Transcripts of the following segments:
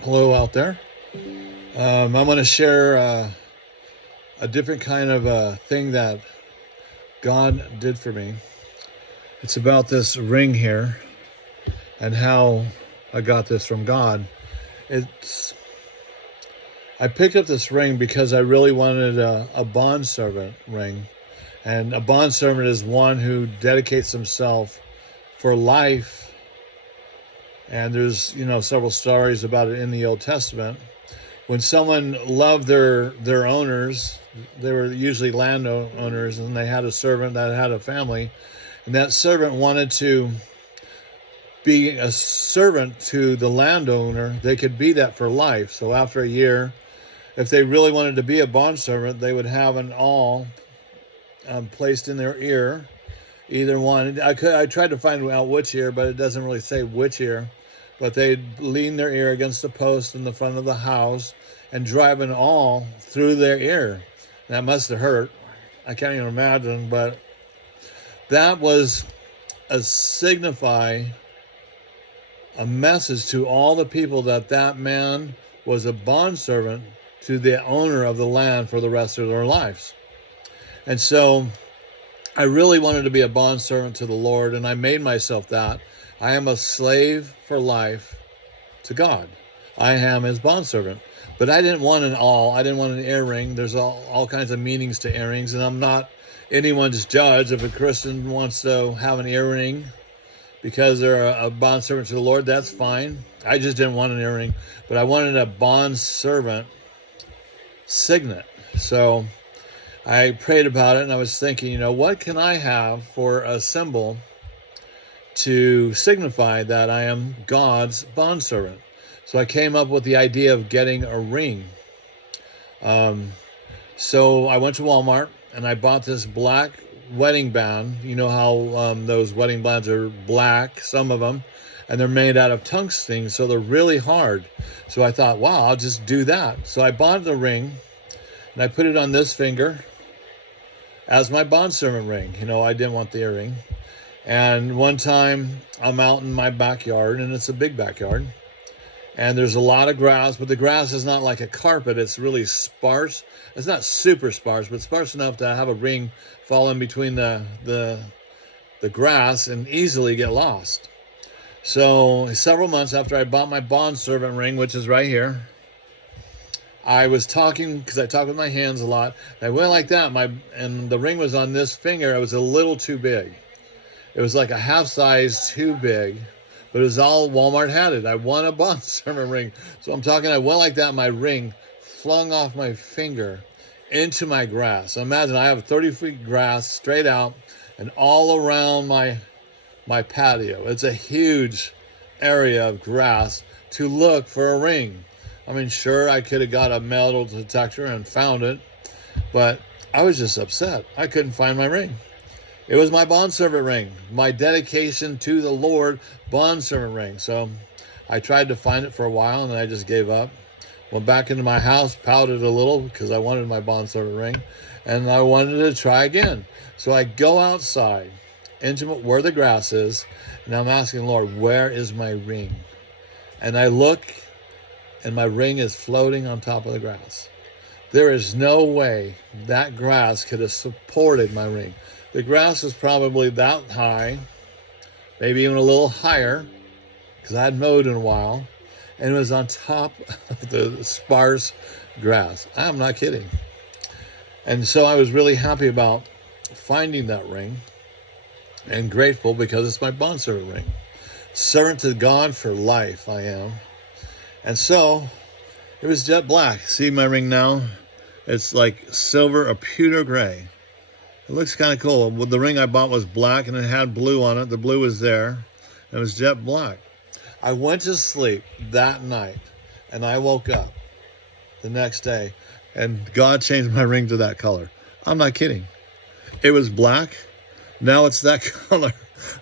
Hello out there. I'm going to share a different kind of thing that God did for me. It's about this ring here and how I got this from God. It's I picked up this ring because I really wanted a bondservant ring. And a bondservant is one who dedicates himself for life. And there's, several stories about it in the Old Testament. When someone loved their owners, they were usually landowners, and they had a servant that had a family, and that servant wanted to be a servant to the landowner. They could be that for life. So after a year, if they really wanted to be a bondservant, they would have an awl placed in their ear, either one. I tried to find out which ear, but it doesn't really say which ear. But they'd lean their ear against the post in the front of the house and drive an awl through their ear. That must have hurt. I can't even imagine, but that was a message to all the people that man was a bondservant to the owner of the land for the rest of their lives. And so I really wanted to be a bondservant to the Lord, and I made myself that. I am a slave for life to God. I am his bondservant. But I didn't want an awl. I didn't want an earring. There's all kinds of meanings to earrings, and I'm not anyone's judge. If a Christian wants to have an earring because they're a bondservant to the Lord, that's fine. I just didn't want an earring, but I wanted a bondservant signet. So I prayed about it, and I was thinking, what can I have for a symbol to signify that I am God's bondservant? So I came up with the idea of getting a ring. So I went to Walmart and I bought this black wedding band. You know how those wedding bands are black, some of them, and they're made out of tungsten, so they're really hard. So I thought, wow, I'll just do that. So I bought the ring and I put it on this finger as my bondservant ring. I didn't want the earring. And one time I'm out in my backyard, and it's a big backyard, and there's a lot of grass, but the grass is not like a carpet. It's really sparse. It's not super sparse, but sparse enough to have a ring fall in between the grass and easily get lost. So several months after I bought my bondservant ring, which is right here, I was talking, because I talk with my hands a lot. I went like that, and the ring was on this finger. It was a little too big. It was like a half size too big, but it was all Walmart had it. I want a bondservant ring. So I'm talking, I went like that, my ring flung off my finger into my grass. Imagine I have 30 feet grass straight out and all around my patio. It's a huge area of grass to look for a ring. I mean, sure, I could have got a metal detector and found it, but I was just upset. I couldn't find my ring. It was my bondservant ring, my dedication to the Lord bondservant ring. So I tried to find it for a while, and then I just gave up. Went back into my house, pouted a little because I wanted my bondservant ring, and I wanted to try again. So I go outside into where the grass is, and I'm asking, Lord, where is my ring? And I look, and my ring is floating on top of the grass. There is no way that grass could have supported my ring. The grass was probably that high, maybe even a little higher, because I hadn't mowed in a while, and it was on top of the sparse grass. I'm not kidding. And so I was really happy about finding that ring and grateful because it's my bondservant ring. Servant to God for life I am. And so it was jet black. See my ring now? It's like silver, a pewter gray. It looks kind of cool. Well, the ring I bought was black and it had blue on it. The blue was there. It was jet black. I went to sleep that night and I woke up the next day and God changed my ring to that color. I'm not kidding. It was black. Now it's that color.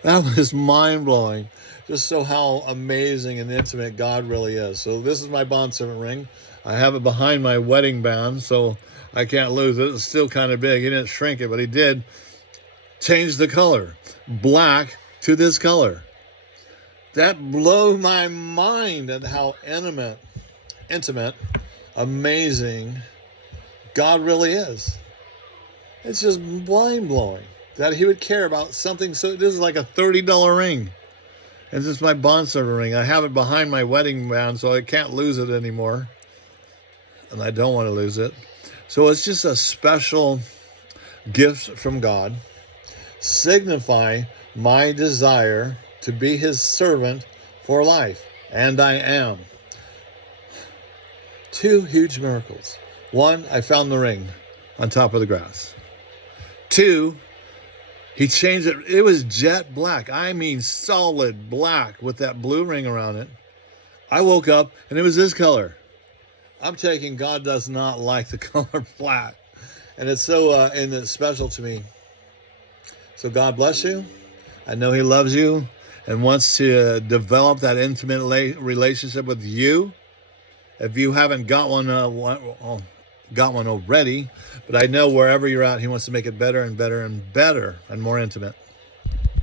That was mind-blowing. Just so how amazing and intimate God really is. So this is my bondservant ring. I have it behind my wedding band, so I can't lose it. It's still kind of big. He didn't shrink it, but he did change the color. Black to this color. That blew my mind at how intimate intimate, amazing God really is. It's just mind-blowing that he would care about something. So this is like a $30 ring. And this is my Bondservant ring. I have it behind my wedding band, so I can't lose it anymore. And I don't want to lose it. So it's just a special gift from God, signify my desire to be his servant for life. And I am. 2 huge miracles. 1, I found the ring on top of the grass. 2, he changed it. It was jet black. I mean solid black with that blue ring around it. I woke up and it was this color. I'm taking God does not like the color black. And it's so and it's special to me. So God bless you. I know he loves you and wants to develop that intimate relationship with you. If you haven't got one already, but I know wherever you're at, he wants to make it better and better and better and more intimate.